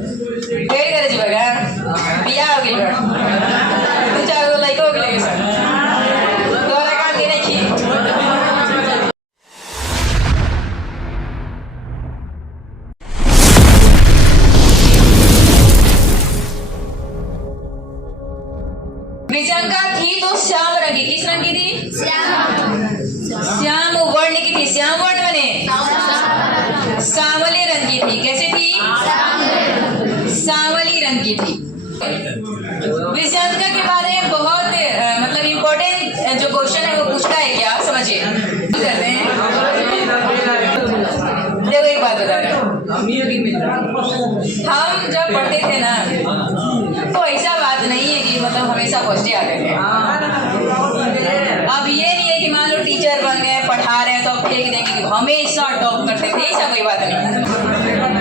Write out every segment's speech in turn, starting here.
वेळ करायची बघा बिया होगी तुमच्या लाईक होगी लगेच तुम्हाला काम घेण्याची प्रियंका थी तो श्याम रंगी किस रंग की थी श्याम वर्ण की थी श्याम वर्ण बने सांवले रंग की थी कैसे थी सांवली रंग की थी प्रियंका के बारे में बहुत मतलब इम्पोर्टेंट जो क्वेश्चन है वो पूछता है क्या समझिए करते हैं देखो एक बात बता रहे हम जब पढ़ते थे ना तो ऐसा बात नहीं है कि मतलब हमेशा फर्स्ट ही आते थे अब ये नहीं है कि मान लो टीचर बन गए पढ़ा रहे हैं तो अब फेंक देंगे कि हमेशा टॉप करते थे ऐसा कोई बात नहीं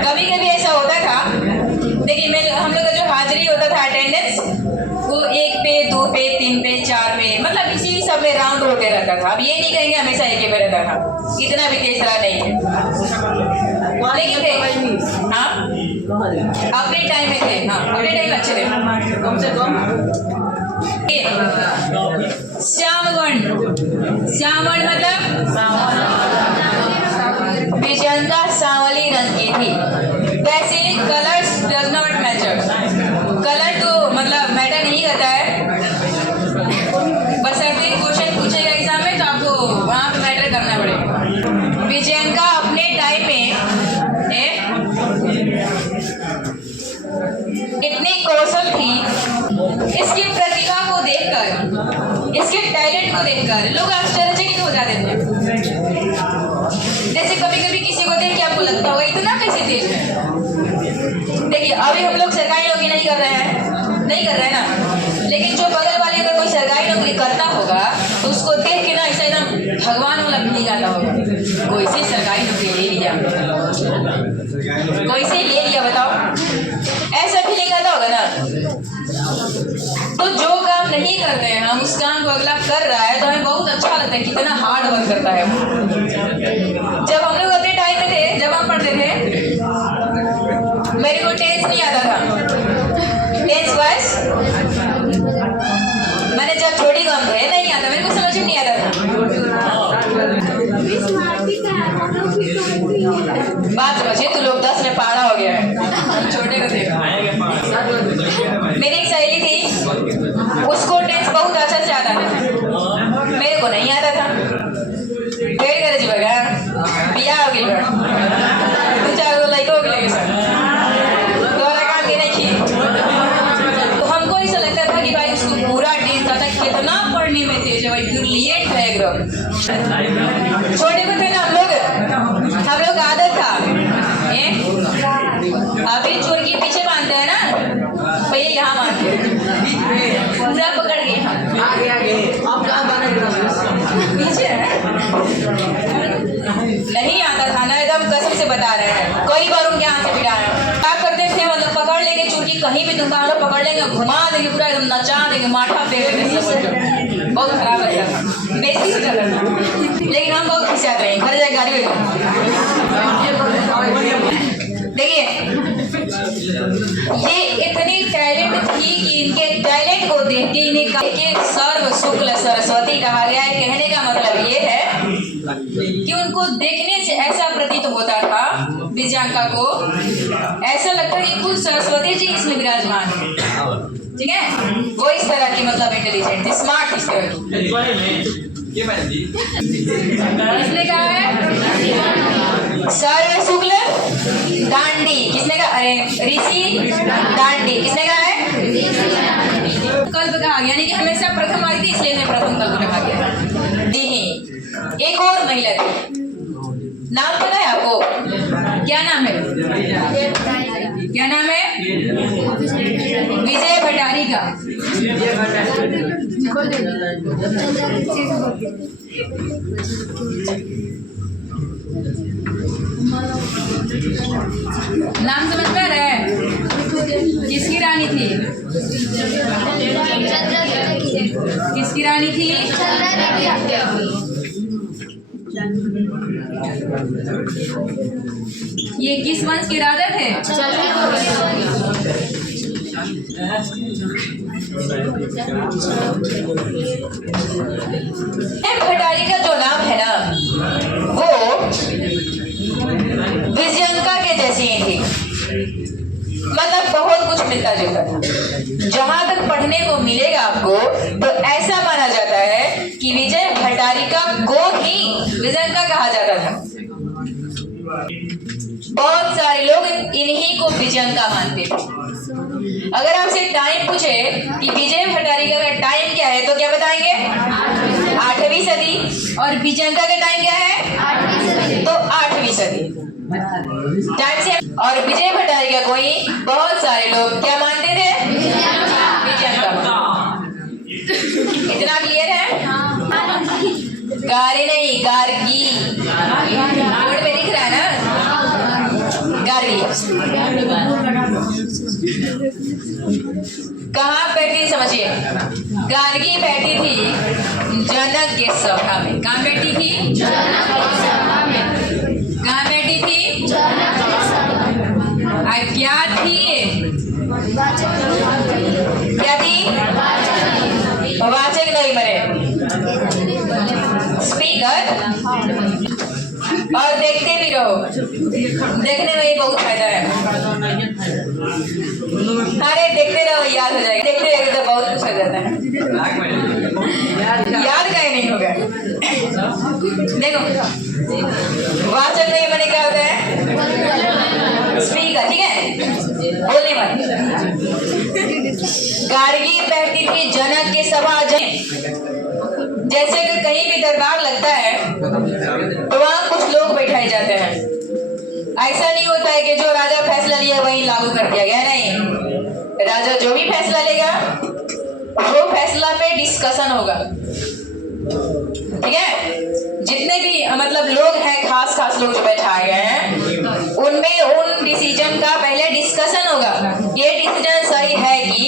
कभी कभी ऐसा होता था देखिए हम लोग का जो हाजिरी होता था अटेंडेंस वो 1 पे 2 पे 3 पे 4 पे मतलब इसी सब में राउंड होते रहता था अब ये नहीं कहेंगे हमेशा एक पे रहता था इतना भी तेज रहा नहीं है लेकिन थे हाँ अपने टाइम में थे हाँ अपने टाइम अच्छे थे कम से कम श्यामवर्ण मतलब प्रियंका सांवली रंग की थी वैसे colours does not matter colour तो मतलब मैटर नहीं करता है बस ऐसे क्वेश्चन पूछेगा एग्जाम में तो आपको वहाँ पे मैटर करना पड़ेगा प्रियंका अपने टाइम में इतनी कौशल थी इसकी प्रतिभा को देखकर इसके टैलेंट को देखकर लोग आश्चर्यचकित हो जाते थे जैसे कभी कभी किसी को देख के आपको लगता होगा इतना कैसे तेज है देखिए अभी हम लोग सरकारी नौकरी नहीं कर रहे हैं ना लेकिन जो बगल वाले अगर कोई सरकारी नौकरी करता होगा तो उसको देख के ना ऐसा एकदम भगवान वाला फीलिंग आता होगा कोई से सरकारी नौकरी ले लिया कोई से ले लिया बताओ ऐसा फीलिंग आता होगा ना तो जो काम नहीं करते हैं हम उस काम को अगला कर रहा है तो हमें बहुत अच्छा लगता है कितना हार्ड वर्क करता है जब हम लोग अपने टाइम में थे जब हम पढ़ते थे मेरे को टेंस नहीं आता था टेंस बस मैंने जब छोटी कम थे नहीं आता मेरे को समझ में नहीं आता था बात समझिए तो लोग 10 में पारा हो गया है छोटे को थे मेरी एक सहेली थी उसको टेंस बहुत अच्छा से आता था मेरे को नहीं आता था वेळ करायची बघा बिया होगी तुमच्या लाईक होगी लगेच तुम्हाला काम घेण्याची तो हमको ऐसा लगता था कि भाई उसको पूरा टेंस आता कितना पढ़ने में तेज है भाई ब्रिलियंट है एकदम छोटे को थे ना हम लोग आदत था अभी चोर के पीछे बांधते हैं ना पहले यहाँ बांधते पूरा पकड़ के आगे आप कहाँ बांधा पीछे नहीं आता था ना एकदम कसम से बता रहे हैं कई बार उनके हाथ से पिटाया क्या करते थे मतलब पकड़ लेंगे चुटकी कहीं भी तुमका हम लोग पकड़ लेंगे घुमा देंगे पूरा एकदम नचा देंगे माठा फेंक देंगे बहुत खराब लगता था बेसिक चलता था लेकिन हम बहुत खिंचाते रहे घर जाए गाड़ी देखिए ये इतनी टैलेंट थी कि इनके टैलेंट को देख के इन्हें सर्व शुक्ल सरस्वती कहा गया है कहने का मतलब ये है कि उनको देखने से ऐसा प्रतीत होता था प्रियंका को ऐसा लगता कि खुद सरस्वती जी इसमें विराजमान है ठीक है वो इस तरह की मतलब इंटेलिजेंट थी स्मार्ट इस तरह की किसने कहा है सर्व शुक्ल दांडी किसने कहा अरे ऋषि दांडी किसने कहा है कल्प कहा गया यानी कि हमेशा प्रथम आई थी इसलिए प्रथम कल्प कहा गया दीही एक और महिला थी नाम पता है आपको क्या नाम है विजय भंडारी का नाम समझ में आ रहा है किसकी रानी थी किसकी रानी थी ये किस वंश के राजा थे भटारी का जो नाम है ना वो विजयंका के जैसी ही थी, मतलब बहुत कुछ मिलता जुलता था। जहां तक पढ़ने को मिलेगा आपको तो ऐसा माना जाता है कि विजय भटारिका को ही विजयंका कहा जाता था। बहुत सारे लोग इन्हीं को विजयंका मानते थे। अगर आपसे टाइम पूछे कि विजय भटारिका का टाइम क्या है तो क्या बताएंगे? 8वीं सदी। और विजयंका का टाइम क्या है? तो 8वीं सदी टाइम से। और विजय भटारिका को ही बहुत सारे लोग क्या मानते थे? विजयंका। इतना क्लियर है? गारे नहीं, गार्गी। बोर्ड पे दिख रहा है ना, गार्गी। कहाँ बैठी समझिए? गार्गी बैठी थी जनक के सभा में। कहाँ बैठी थी? कहाँ बैठी थी? क्या थी? क्या थी? वाचक नहीं बने, स्पीकर। और देखते भी रहो, देखने में ही बहुत फायदा है। अरे देखते रहो, याद हो जाएगा। देखते रहोगे तो बहुत कुछ हो जाता है। याद कहीं नहीं होगा। देखो, वाचक नहीं बने क्या होता है? स्पीकर। ठीक है, बोलने मत। गार्गी बैठती थी जनक के सभा। जैसे कि कहीं भी दरबार लगता है तो वहां कुछ लोग बैठाए जाते हैं। ऐसा नहीं होता है कि जो राजा फैसला लिया वही लागू कर दिया गया, नहीं। राजा जो भी फैसला लेगा वो फैसला पे डिस्कशन होगा। ठीक है, जितने भी मतलब लोग हैं, खास खास लोग जो बैठाए गए हैं, उनमें उन डिसीजन का पहले डिस्कशन होगा, ये डिसीजन सही है कि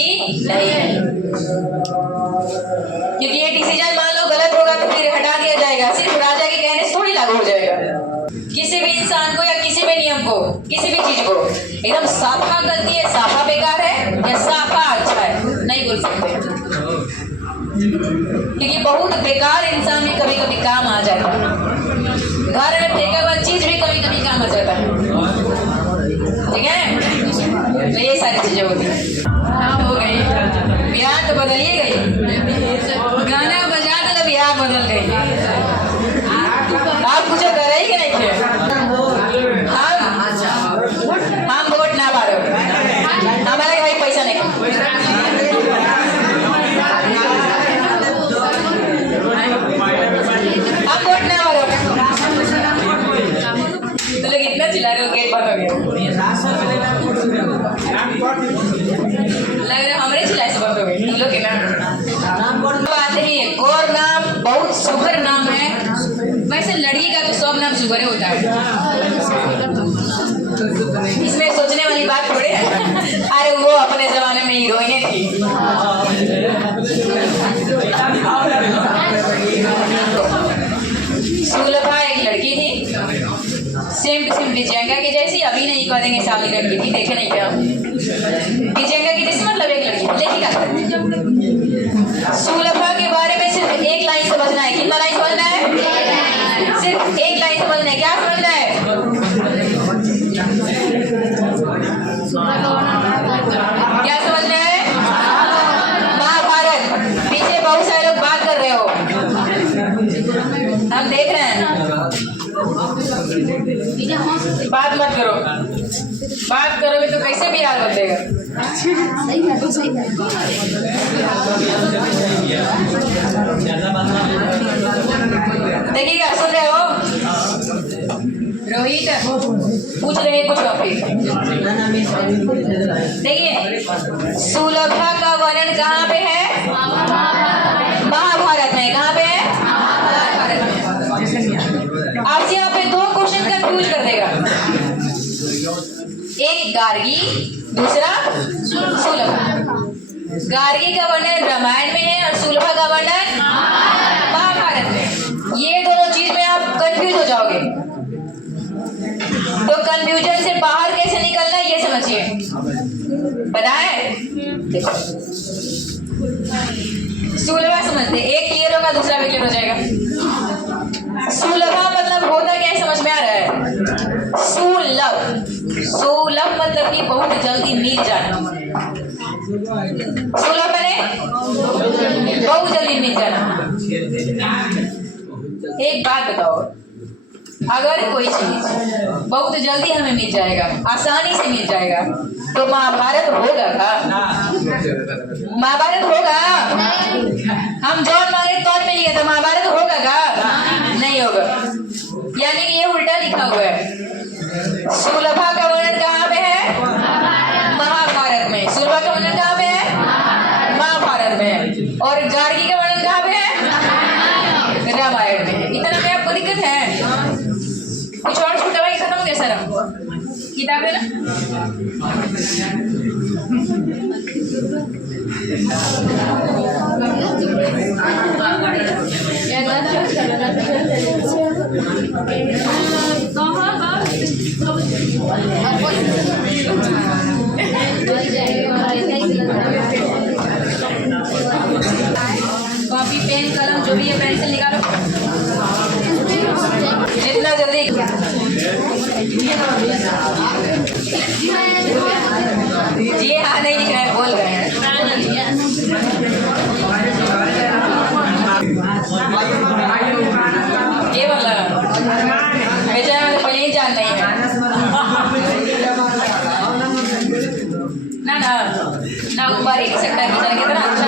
नहीं। क्योंकि ये डिसीजन मान लो गलत होगा तो फिर हटा दिया जाएगा, सिर्फ राजा के कहने से थोड़ी लागू हो जाएगा। किसी भी इंसान को या किसी भी नियम को, किसी भी चीज को एकदम साफा गलती है, साफा बेकार है या साफा अच्छा है नहीं बोल सकते, क्योंकि बहुत बेकार इंसान भी कभी कभी काम आ जाता है। घर में फेंका हुआ चीज भी कभी कभी काम आ जाता है। ठीक है, तो ये सारी चीजें होती है। हाँ, हो गई। ब्याह तो बदलिए गई, गाना बजा तो ब्याह बदल गई। आप कुछ करे ही कि नहीं थे? हम वोट ना मारो, हमारे भाई पैसा नहीं। हम वोट ना मारो। तो लोग इतना चिल्ला रहे हो, गेट बंद हो गया। लग रहा है हमारे चिल्लाए से बंद हो गए तुम लोग के ना। बात है, और नाम बहुत सुगर नाम है। वैसे लड़की का तो सब नाम सुगर होता है, इसमें सोचने वाली बात थोड़ी है। अरे वो अपने जमाने में हीरोइनें थी। सुलभा एक लड़की थी, सेम टू सेम विजयंका की जैसी। अभी नहीं कह देंगे साली लड़की थी, देखे नहीं क्या? विजयंका की जैसी मतलब एक लड़की लेखिका। सुलभा के बारे में सिर्फ एक लाइन समझना है। कितना लाइन समझना है? सिर्फ एक लाइन समझना है। क्या समझना है? क्या समझना है? महाभारत। पीछे बहुत सारे लोग बात कर रहे हो, हम देख रहे हैं। बात मत करो, बात करोगे तो कैसे भी याद बदलेगा। देखिएगा, सुन रहे हो? रोहित पूछ रहे हैं कुछ टॉपिक। देखिए, सुलभा का वर्णन कहाँ पे है? महाभारत में। कहाँ पे है? आपसे यहाँ पे दो क्वेश्चन कंफ्यूज कर देगा, एक गार्गी, दूसरा सुलभा। गार्गी का वर्णन रामायण में है और सुलभा का वर्णन महाभारत में। ये दोनों चीज में आप कंफ्यूज हो जाओगे, तो कंफ्यूजन से बाहर कैसे निकलना है ये समझिए। पता है? देखो सुलभा समझते, एक क्लियर होगा दूसरा भी क्लियर हो जाएगा। सुलभा मतलब होता क्या है समझ में आ रहा है? सुलभ, सुलभ मतलब कि बहुत जल्दी मिल जाना। सुलभ मैंने बहुत जल्दी मिल जाना। एक बात बताओ, अगर कोई चीज बहुत जल्दी हमें मिल जाएगा, आसानी से मिल जाएगा, तो महाभारत होगा का? महाभारत होगा? हम जौन मांगे तो मिल गया, तो महाभारत होगा का? नहीं होगा। यानी कि ये उल्टा लिखा हुआ है। सुलभा का वर्णन कहाँ पे है? महाभारत में। सुलभा का वर्णन कहाँ पे है? महाभारत में। और गार्गी का वर्णन कहाँ पे है? रामायण में। इतना में आपको दिक्कत है? कुछ और छूटा हुआ खत्म हो गया सर? किताब है ना? कॉपी पेन कलम जो भी है पेंसिल निकालो जितना जल्दी। जी हाँ नहीं लिख रहे हैं, बोल रहे हैं। ये वाला बेचारा तो पहले ही जान नहीं है ना ना ना ऊपर एक सेक्टर की तरह कितना अच्छा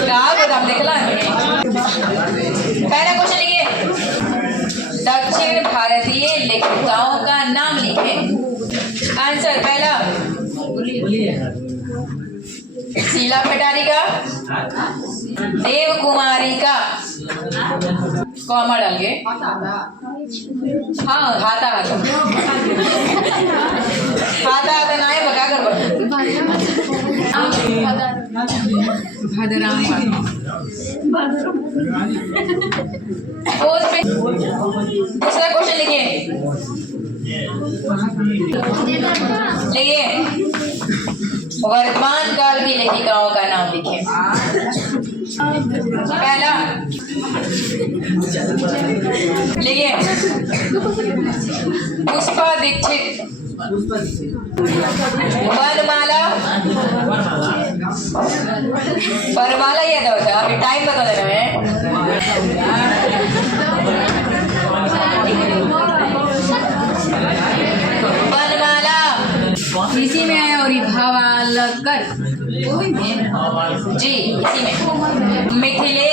क्या बताओ देखला। पहला क्वेश्चन लिखिए, दक्षिण भारतीय लेखिकाओं का नाम लिखें। आंसर पहला शीला भंडारी का, देव कुमारी का, कॉमा डाल के हाँ हाथा हाथा हाथा हाथा ना है बका कर भद्राम दूसरा क्वेश्चन लिखिए वर्तमान काल की लेखिकाओं का नाम लिखें। पहला लिखिए पुष्पा दीक्षित, वनमाला, वरमाला याद होता अभी टाइम बता देना है। वनमाला इसी में है और भावालकर जी इसी में। मिथिलेश